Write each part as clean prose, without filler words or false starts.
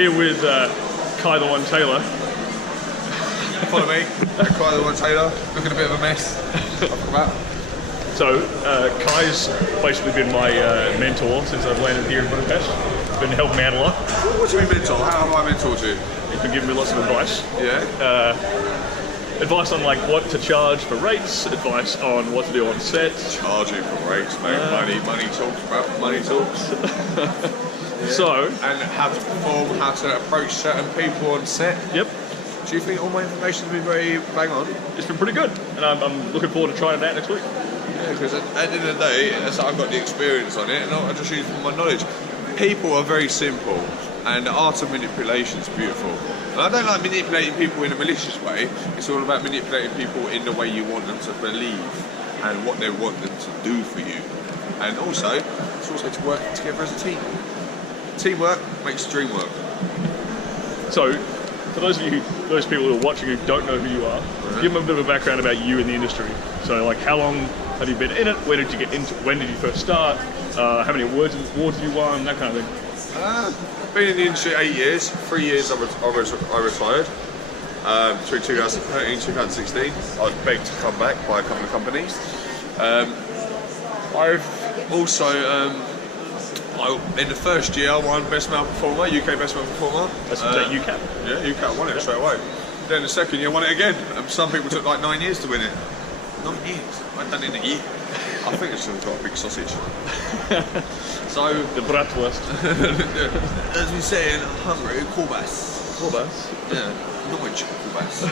Here with Kai the One Taylor. Follow me, Kai the One Taylor. Looking a bit of a mess. So Kai's basically been my mentor since I've landed here in Budapest. He's been helping me out a lot. What do you mean mentor? How have I mentored you? He's been giving me lots of advice. Yeah. Advice on like what to charge for rates, advice on what to do on set. Charging for rates, mate. Money talks, bro. Money talks. Yeah. So. And how to perform, how to approach certain people on set. Yep. Do you think all my information has been very bang on? It's been pretty good, and I'm looking forward to trying it out next week. Yeah, because at the end of the day, I've got the experience on it, and I just use my knowledge. People are very simple, and the art of manipulation is beautiful. And I don't like manipulating people in a malicious way. It's all about manipulating people in the way you want them to believe and what they want them to do for you. And also, it's also to work together as a team. Teamwork makes the dream work. So, for those people who are watching who don't know who you are, give them a bit of a background about you in the industry. So, like, how long have you been in it? Where did you get into? When did you first start? How many awards have you won? That kind of thing. Been in the industry 8 years. 3 years I retired. Between 2013 and 2016, I was begged to come back by a couple of companies. I've also, in the first year, I won Best Male Performer, UK Best Male Performer. That's UCAT? Yeah, UCAT won it straight away. Then the second year, I won it again. Some people took like 9 years to win it. 9 years? I've done it in a year. I think it's just got a big sausage. So the bratwurst. As we say in Hungary, kolbas. Kolbas? Yeah, Norwich kolbas.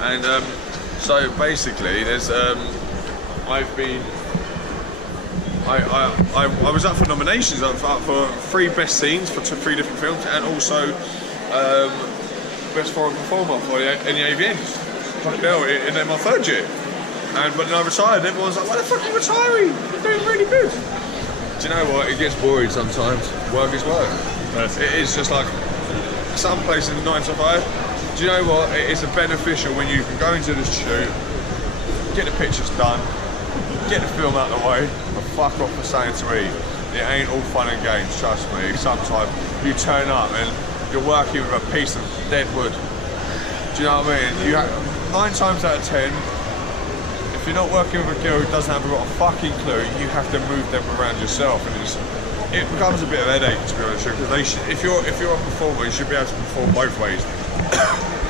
And so basically, there's I've been. I was up for nominations. I was up for 3 best scenes for 3 different films, and also best foreign performer for the AVNs. Fucking hell, in my 3rd year. But then I retired. Everyone's like, "Why the fuck are you retiring? You're doing really good." Do you know what? It gets boring sometimes. Work is work. It is just like some places 9 to 5. Do you know what? It is beneficial when you can go into the shoot, get the pictures done, get the film out of the way, and fuck off for something to eat. It ain't all fun and games, trust me. Sometimes you turn up and you're working with a piece of dead wood. Do you know what I mean? You have, 9 times out of 10, if you're not working with a girl who doesn't have a fucking clue, you have to move them around yourself, and it becomes a bit of a headache, to be honest with you, because if you're a performer, you should be able to perform both ways.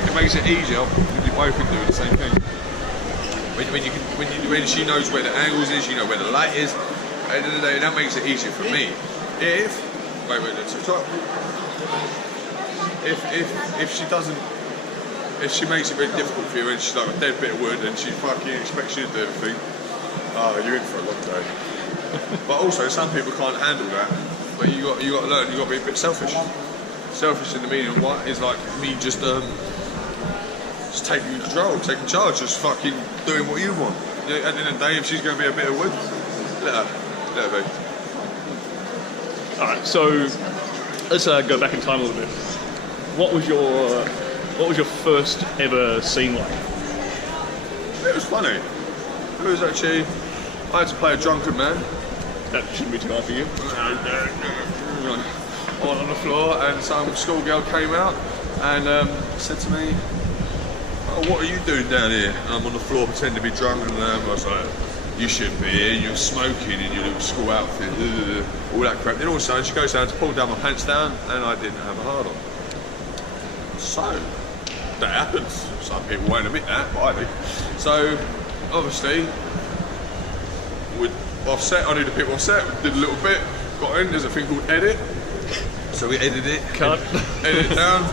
It makes it easier if you both can do the same thing. When she knows where the angles is, you know where the light is. At the end of the day, that makes it easier for me. If she doesn't. If she makes it very difficult for you and she's like a dead bit of wood and she fucking expects you to do everything, you're in for a long day. But also, some people can't handle that. But you got to learn. You got to be a bit selfish. Selfish in the meaning of what is like me just taking control, taking charge, just fucking doing what you want. You know, at the end of the day, if she's going to be a bit of wood, let her be. All right. So let's go back in time a little bit. What was your first ever scene like? It was funny. It was actually, I had to play a drunken man. That shouldn't be too hard for you. On the floor, and some schoolgirl came out and said to me, "Oh, what are you doing down here?" And I'm on the floor pretending to be drunk, and I was like, "You shouldn't be here, you're smoking in your little school outfit," all that crap. Then all of a sudden she goes down to pull down my pants down, and I didn't have a hard on. So, that happens. Some people won't admit that, but I do. So, obviously, offset, I knew the people offset, did a little bit, got in, there's a thing called edit. So we edited it, cut, edit it down,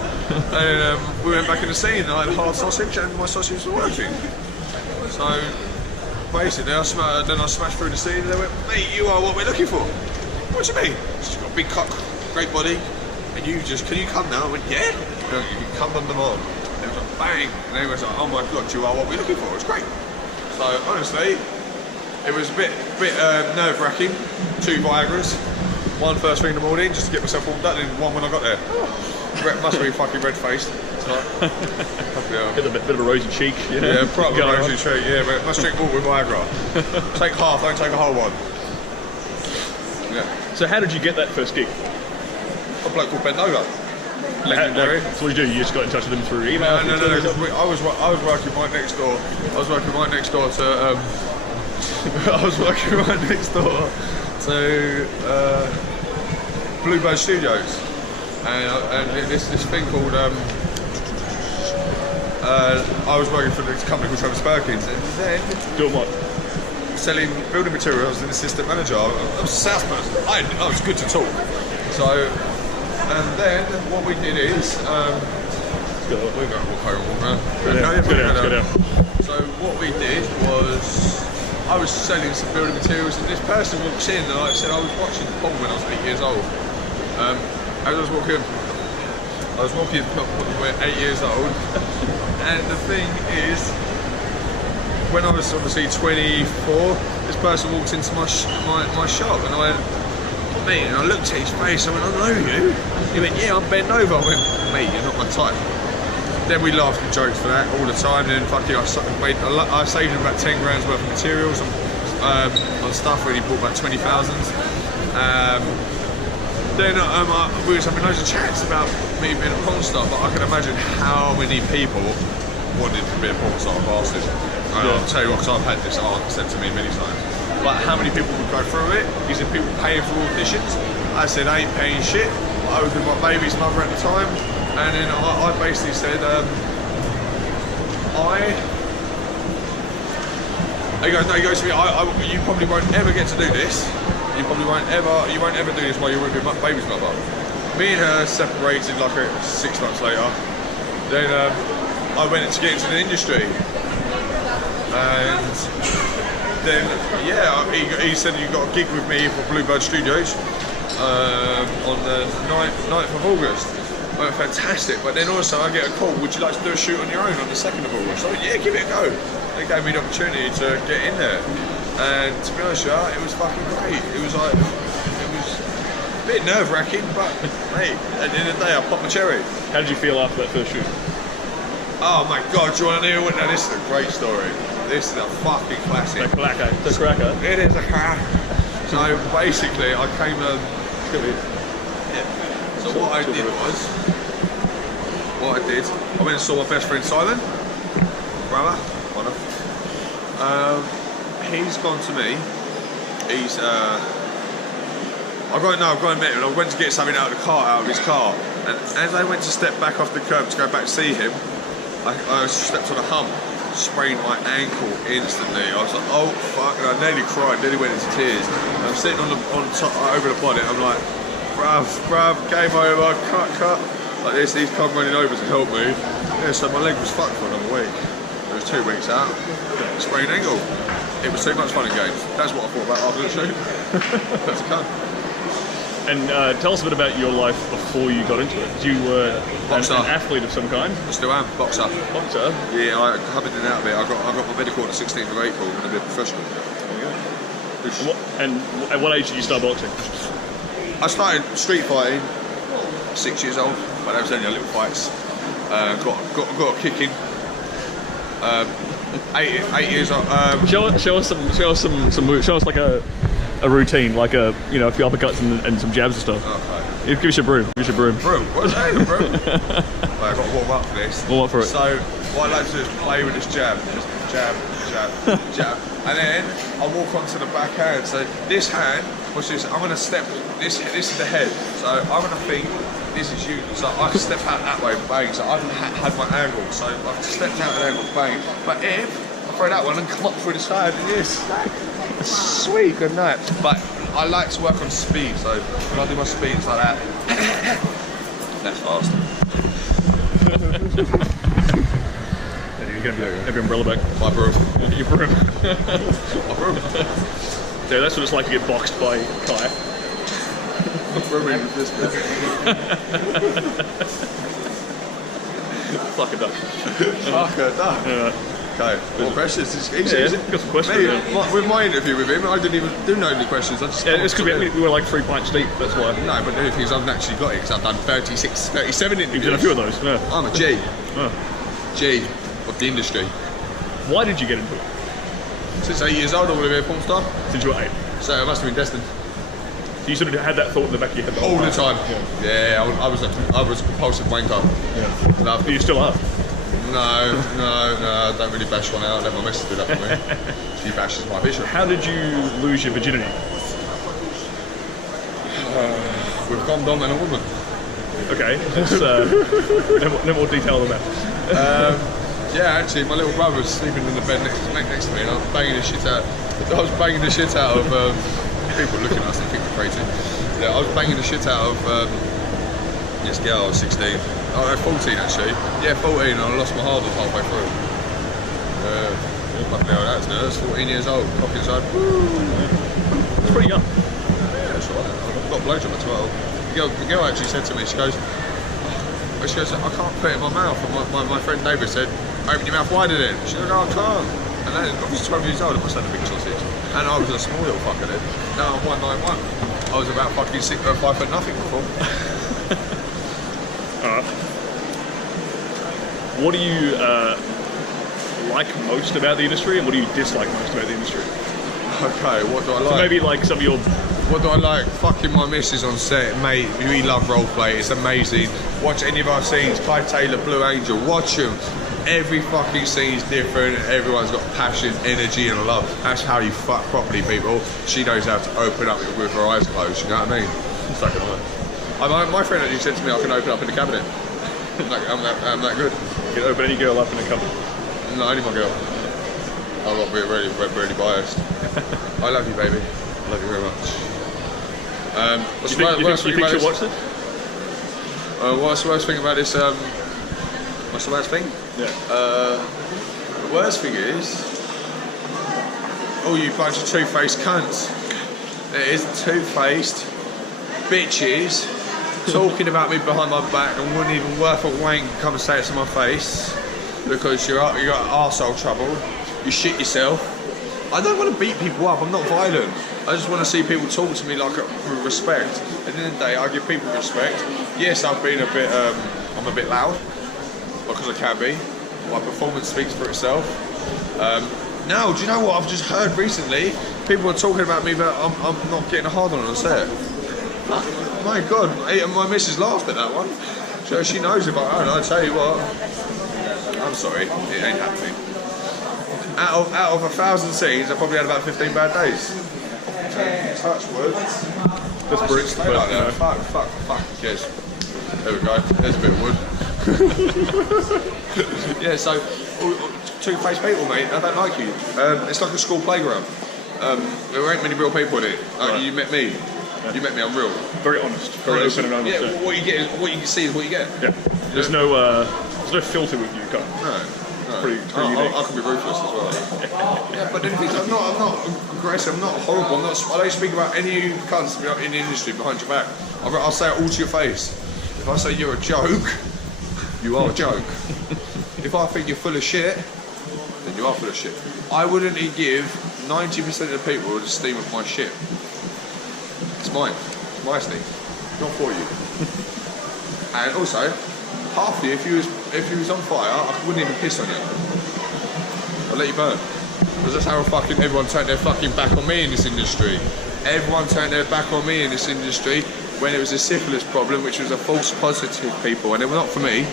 and we went back in the scene, and I had a hard sausage, and my sausage was working. So, basically, I smashed through the scene, and they went, "Mate, you are what we're looking for." "What do you mean?" "She's got a big cock, great body, and can you come now?" I went, "Yeah." "You can come on demand." It was like bang, and they was like, "Oh my god, you are what we're looking for." It's great. So honestly, it was a bit nerve-wracking. 2 Viagras, 1 first thing in the morning just to get myself warmed up, and 1 when I got there. Must be fucking red-faced. Get a bit of a rosy cheek, you know? Yeah, proper rosy cheek. Yeah, but must drink water with Viagra. Take half, don't take a whole one. Yeah. So how did you get that first gig? a bloke called Ben Nova. Legendary. So what did you do? You just got in touch with them through email? No. I was working right next door. I was working right next door to. I was working right next door to Bluebird Studios, and this thing called. I was working for this company called Travis Perkins, and then Doing what? selling building materials. I was an assistant manager. I was a salesperson. I was good to talk. So, and then what we did is, we're going to walk home, walk around. Go down. So what we did was, I was selling some building materials, and this person walks in, and I said I was watching porn when I was 8 years old. As I was walking when 8 years old, and the thing is, when I was obviously 24, this person walked into my shop, and I went, mate, and I looked at his face, I went, I know you. He went, yeah, I'm Ben Nova. I went, mate, you're not my type. Then we laughed and joked for that all the time. Then fucking, I saved him about 10 grand's worth of materials on stuff when he bought about 20,000. Then we was having loads of chats about me being a pornstar, but I can imagine how many people wanted to be a pornstar bastard. I'll tell you what, because I've had this said to me many times. Like, how many people would go through it? Is it people paying for auditions? I said, I ain't paying shit. I was with my baby's mother at the time, and then I basically said, he goes to me, you probably won't ever get to do this. You won't ever do this while you're with your baby's mother. Me and her separated like 6 months later. Then I went to get into the industry, and then he said you got a gig with me for Bluebird Studios on the 9th of August. I went, fantastic, but then also I get a call, would you like to do a shoot on your own on the 2nd of August? I went, yeah, give it a go. They gave me the opportunity to get in there, and to be honest with you, it was fucking great. It was a bit nerve-wracking, but mate, at the end of the day I popped my cherry. How did you feel after that first shoot? Oh my god, do you want to hear? Now this is a great story. This is a fucking classic. The cracker. It is a cracker. So basically, I came. So what I did, I went and saw my best friend Simon, brother. He's gone to me. He's. I've gone and met him. And I went to get something out of his car, and as I went to step back off the curb to go back to see him, I stepped on a hump. Sprained my ankle instantly. I was like, oh fuck, and I nearly cried, nearly went into tears. And I'm sitting on top, over the bonnet, I'm like, bruv, game over, cut. Like this, he's come running over to help me. Yeah, so my leg was fucked for another week. It was 2 weeks out. Sprained ankle. It was too much fun and games. That's what I thought about after the shoot. That's a cunt. And tell us a bit about your life before you got into it. You were an athlete of some kind. I still am, boxer. Boxer? Yeah, I haven't been out of it. I got my medical on the 16th of April and I've been professional. And at what age did you start boxing? I started street fighting, 6 years old, but that was only a little fights. Got a kicking. 8 years old. Show us some moves. Show us like a routine, like a few uppercuts and some jabs and stuff. Okay. Give us your broom. Broom? What's that? A broom? Well, I've got to warm up for this. Warm up for it. So what I like to do is play with this jab. Just jab. And then I walk onto the back hand. So this hand, watch this, I'm going to step, this is the head. So I'm going to think, this is you. So I step out that way, bang. So I've had my angle. So I've stepped out an angle, bang. But if I throw that one and come up through the side, and this. Sweet, good night. But I like to work on speed, so when I do my speed, it's like that. That's fast. You're going to have your umbrella back. My broom. Your broom. My broom. So that's what it's like to get boxed by Kai. Fuck a duck. Fuck a duck. Yeah. Okay, more questions. Got some questions. With my interview with him, I didn't even do any questions. I just it's because we were like 3 pints deep, that's why. No, but the only thing is I've actually got it because I've done 37 interviews. You've done a few of those, yeah. I'm a G. G of the industry. Why did you get into it? Since 8 years old, I want to be a porn star. Since you were 8? So I must have been destined. You sort of had that thought in the back of your head all the time. Yeah, I was a compulsive wanker. Yeah. Love. You still are? No, I don't really bash one out. I let my missus do that for me. She bashes my bishop. How did you lose your virginity? With condom and a woman. Okay, let's, no more detail than that. Yeah, actually, my little brother was sleeping in the bed next to me, and I was banging the shit out. Of people looking at us and think we're crazy. Yeah, I was banging the shit out of this girl. I was 16. Oh, no, 14 actually. Yeah, 14, and I lost my hard halfway through. Fucking hell, that's nerves. 14 years old, cock inside. It's pretty young. Yeah, that's right. I got blowjob at 12. The girl actually said to me, she goes, I can't put it in my mouth. And my friend David said, open your mouth wider then. She goes, no, I can't. And then I was 12 years old, I must have had a big sausage. And I was a small little fucker then. Now I'm 191. I was about fucking 5 foot nothing before. What do you like most about the industry, and what do you dislike most about the industry? Okay, what do I like? So maybe like some of your... What do I like? Fucking my missus on set, mate. We love roleplay. It's amazing. Watch any of our scenes. Kai Taylor, Blue Angel. Watch them. Every fucking scene's different. Everyone's got passion, energy, and love. That's how you fuck properly, people. She knows how to open up with her eyes closed. You know what I mean? It's like my friend actually said to me, I can open up in the cabinet. I'm that good. You can open any girl up in a cupboard. No, only my girl. I'm not really biased. I love you, baby. I love you very much. What's you think she'll watch this? What's the worst thing about this? What's the worst thing? Yeah. The worst thing is, oh, you bunch of two-faced cunts. It is two-faced bitches talking about me behind my back and wouldn't even worth a wank come and say it to my face because you got arsehole trouble. You shit yourself. I don't want to beat people up. I'm not violent. I just want to see people talk to me like with respect. At the end of the day, I give people respect. Yes, I've been a bit. I'm a bit loud because I can be. My performance speaks for itself. Now, do you know what I've just heard recently? People are talking about me that I'm not getting a hard on set. My God, my missus laughed at that one. So she knows if I tell you what. I'm sorry, it ain't happening. Out of 1,000 scenes, I probably had about 15 bad days. Touch wood. Just bricks Stay like that. Fuck. Yes. There we go. There's a bit of wood. Yeah. So, two-faced people, mate. I don't like you. It's like a school playground. There ain't many real people in it. Right. You met me. Yeah. You met me. I'm real. Very honest. Very open and honest. Yeah. What you get is what you see is what you get. Yeah. There's no filter with you, Carl. No. Pretty unique. I can be ruthless as well. Yeah, but the thing is, I'm not aggressive. I'm not horrible. I don't speak about any cunts in the industry behind your back. I'll say it all to your face. If I say you're a joke, you are a joke. If I think you're full of shit, then you are full of shit. I wouldn't give 90% of the people the steam of my shit. It's mine. It's my steam. Not for you. And also, half of you, if you was on fire, I wouldn't even piss on you. I'll let you burn. Because that's how fucking everyone turned their fucking back on me in this industry. Everyone turned their back on me in this industry when it was a syphilis problem, which was a false positive, people, and it was not for me.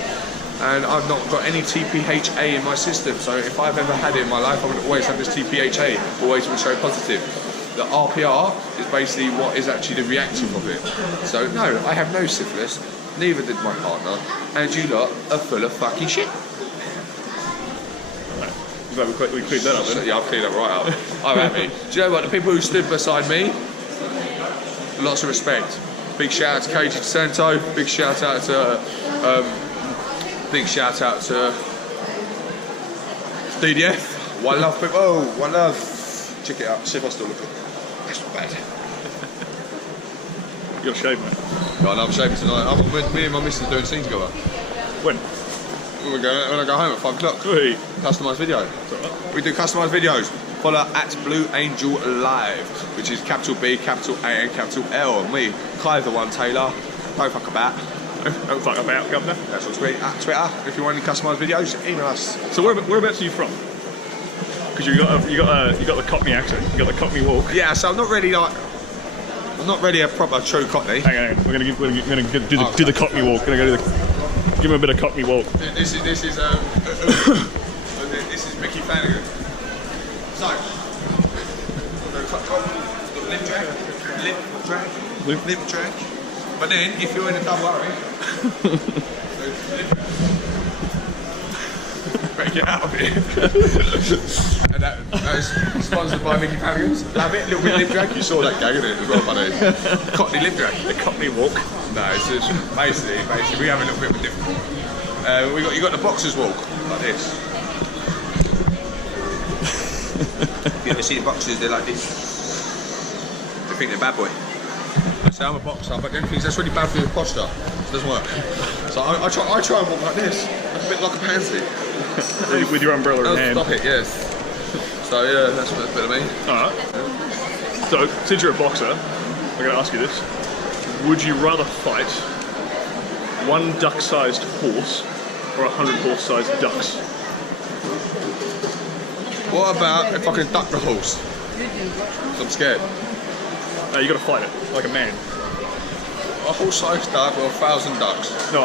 And I've not got any TPHA in my system, so if I've ever had it in my life, I would always have this TPHA, always would show positive. The RPR is basically what is actually the reactive of it. So no, I have no syphilis, neither did my partner, and you lot are full of fucking shit. Right. We cleared that up then. Yeah, I've cleared that right up. I'm happy. Do you know what, the people who stood beside me, lots of respect. Big shout out to KG Santo, big shout out to DDF. One love, people. Oh, one love. Check it out. See if I still look good. That's not bad. You got a shave, mate. No, I'm shaving tonight. Me and my missus are doing scenes together. When? When I go home at 5 o'clock. Sweet. Customised video. Right. We do customised videos. Follow at Blue Angel Live, which is capital B, capital A, and capital L. And me, Kai the one, Taylor. Don't fuck about. Don't fuck about, governor. That's on Twitter. At Twitter. If you want any customised videos, email us. So whereabouts are you from? Because you got the Cockney accent. You got the Cockney walk. Yeah. So I'm not really like. I'm not really a proper true Cockney. Hang on. We're gonna do the Cockney walk. Gonna go give him a bit of Cockney walk. This is this is Mickey Flanagan. So, lip drag. But then, if you're in a double hurry, better get out of here. And that is sponsored by Mickey Flanagan's. Love it, little bit of lip drag. You saw that gag, didn't it? As well, buddy. Cockney lip drag. The Cockney walk. No, it's just basically we have a little bit of a different. You got the boxers walk like this. If you ever see the boxers, they're like this. They think they're bad boy. I say I'm a boxer, but then things that's really bad for your posture. It doesn't work. So I try and walk like this, a bit like a pansy. With your umbrella in hand. Stop it, yes. So yeah, that's a bit of me. Alright. So, since you're a boxer, I'm going to ask you this. Would you rather fight one duck-sized horse or 100 horse-sized ducks? What about if I can duck the horse? 'Cause I'm scared. No, you got to fight it like a man. A horse-sized duck or 1,000 ducks? No.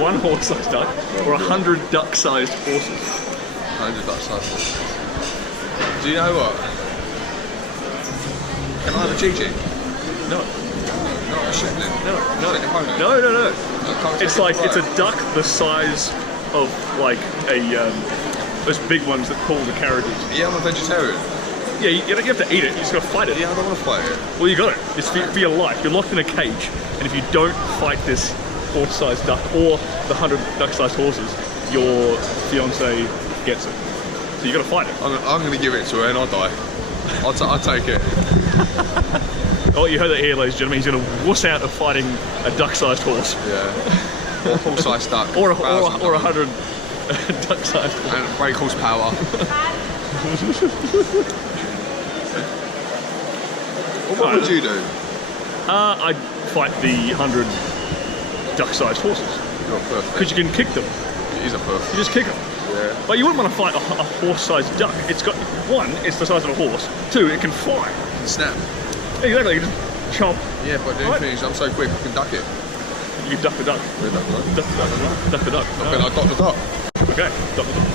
One horse-sized duck or 100 duck-sized horses. 100 duck-sized horses. Do you know what? Can I have a GG? No. Not a Shetland. No. I can't It's take like it it's a right. duck the size of like a those big ones that pull the carriages. Yeah, I'm a vegetarian. Yeah, you have to eat it. You just got to fight it. Yeah, I don't want to fight it. Well, you got it. It's for your life. You're locked in a cage, and if you don't fight this horse-sized duck or the 100 duck-sized horses, your fiance gets it. So you got to fight it. I'm going to give it to her and I'll die. I'll take it. Oh, you heard that here, ladies and gentlemen. He's going to wuss out of fighting a duck-sized horse. Yeah. Or horse-sized duck. Or 100 duck-sized horse. And brake horsepower. What would you do? I'd fight the 100 duck-sized horses. You're perfect. Because you can kick them. He's a perfect. You just kick them. Yeah. But you wouldn't want to fight a horse-sized duck. It's got, one, it's the size of a horse. Two, it can fly. Snap. Exactly, you can just chomp. Yeah, but the thing is, I'm so quick, I can duck it. You can duck the duck. Yeah, duck the duck. Duck the duck. Duck the duck. Okay, I duck the duck. Okay, duck the duck.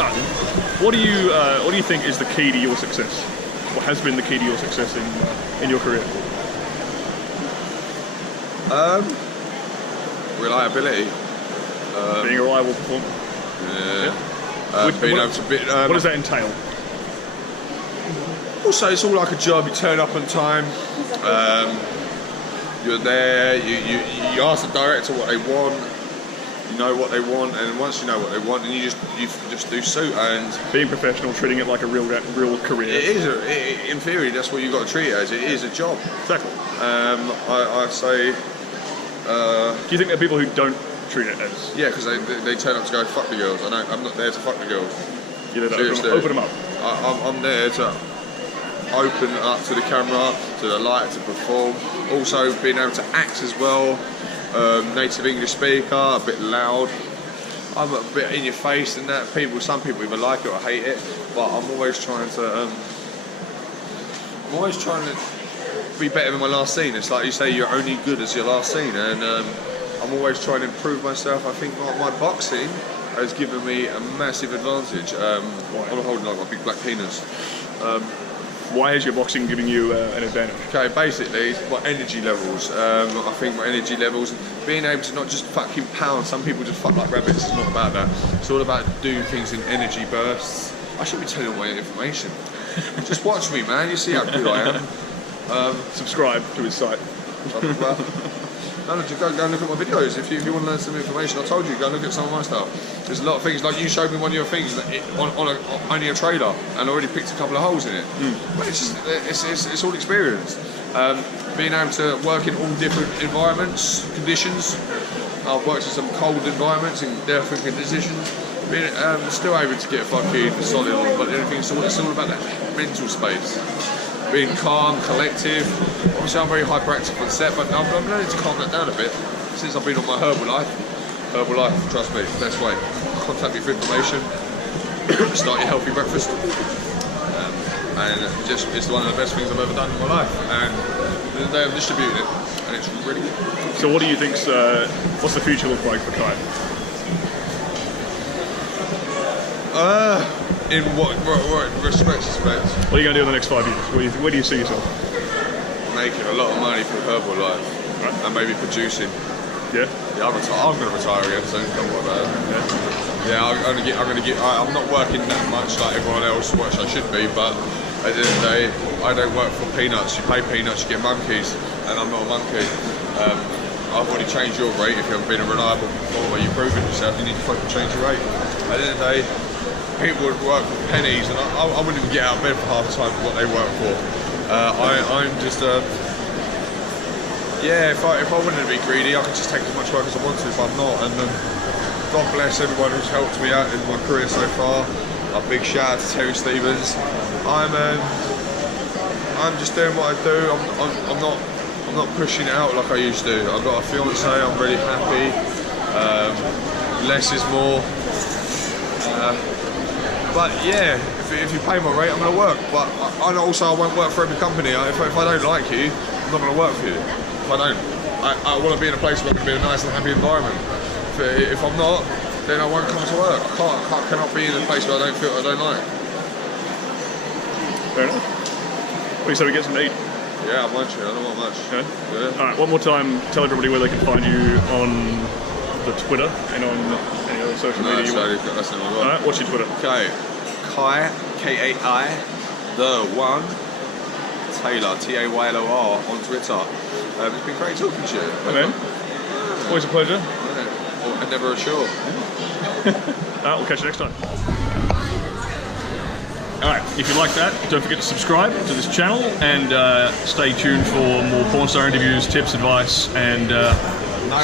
Alright. What do you think is the key to your success? What has been the key to your success in your career? Reliability. Being a reliable performer. Yeah. What does that entail? Also, it's all like a job. You turn up on time. You're there. You ask the director what they want. You know what they want, and once you know what they want, then you just do suit. And being professional, treating it like a real career. It is. In theory, that's what you've got to treat it as. It is a job. Exactly. I say. Do you think there are people who don't treat it as? Yeah, because they turn up to go fuck the girls. I'm not there to fuck the girls. You're there to open them up. I'm there to open up to the camera, to the light, to perform. Also being able to act as well. Native English speaker, a bit loud. I'm a bit in your face and that. Some people either like it or hate it, but I'm always trying to be better than my last scene. It's like you say, you're only good as your last scene, and I'm always trying to improve myself. I think my boxing has given me a massive advantage. I'm holding like my big black penis. Why is your boxing giving you an advantage? Okay, basically, it's my energy levels. I think my energy levels, being able to not just fucking pound. Some people just fuck like rabbits. It's not about that. It's all about doing things in energy bursts. I should be telling all my information. Just watch me, man. You see how good I am. Subscribe to his site. No, go and look at my videos if you want to learn some information. I told you, go and look at some of my stuff. There's a lot of things, like you showed me one of your things on only a trailer, and I already picked a couple of holes in it. But it's all experience. Being able to work in all different environments, conditions. I've worked in some cold environments, in different conditions. Being still able to get fucking solid on, but it's all about that mental space. Being calm, collective. Obviously, I'm very hyperactive on set, but I'm learning to calm that down a bit since I've been on my herbal life. Herbal life, trust me, best way. Contact me for information. Start your healthy breakfast. and just it's one of the best things I've ever done in my life. And they have distributed it, and it's really good. So what do you think's what's the future look like for Kai? In what respects? What are you going to do in the next 5 years? Where do you see yourself? Making a lot of money from Herbalife, right. And maybe producing. Yeah. Yeah, I'm going to retire again soon. Don't worry about it. Yeah, I'm not working that much like everyone else, which I should be, but at the end of the day, I don't work for peanuts. You pay peanuts, you get monkeys, and I'm not a monkey. I've already changed your rate. If you haven't been a reliable performer, you've proven yourself, you need to fucking change your rate. At the end of the day, people would work for pennies, and I wouldn't even get out of bed for half the time for what they work for. I'm just yeah, if I wanted to be greedy, I could just take as much work as I want to, but I'm not. And God bless everyone who's helped me out in my career so far. A big shout out to Terry Stevens. I'm just doing what I do. I'm not pushing it out like I used to. I've got a fiance. I'm really happy. Less is more. But yeah, if you pay my rate, I'm going to work. But I won't work for every company. If I don't like you, I'm not going to work for you. If I don't, I want to be in a place where I'm going to be in a nice and happy environment. If I'm not, then I won't come to work. I cannot be in a place where I don't like. Fair enough. What do you say we get some to eat? Yeah, I'm munching. I don't want much. Okay. Yeah. All right, one more time, tell everybody where they can find you on the Twitter and on any other social media you want. That's not what. All right, what's your Twitter? Okay, Kai, K-A-I, the one, Taylor, T-A-Y-L-O-R on Twitter. It's been great talking to you. Okay. Always a pleasure. And never a sure. We'll catch you next time. Alright, if you like that, don't forget to subscribe to this channel and stay tuned for more Pornstar interviews, tips, advice, and no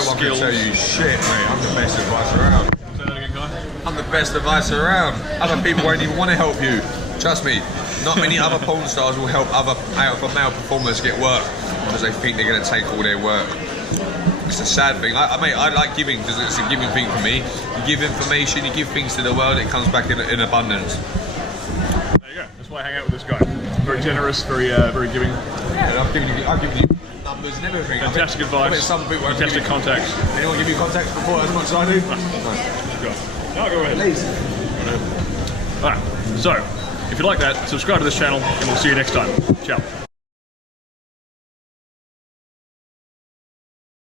one can tell you shit, mate. I'm the best advice around. Say that again, Guy. I'm the best advice around. Other people won't even want to help you. Trust me. Not many other porn stars will help other alpha male performers get work because they think they're going to take all their work. It's a sad thing. I like giving because it's a giving thing for me. You give information, you give things to the world, it comes back in abundance. There you go. That's why I hang out with this guy. Very generous, very giving. Yeah, and I've given you numbers and everything. Fantastic advice. Some people fantastic contacts. Anyone give you contacts before as much as I do? No, go ahead. Please. Alright, so if you like that, subscribe to this channel and we'll see you next time. Ciao.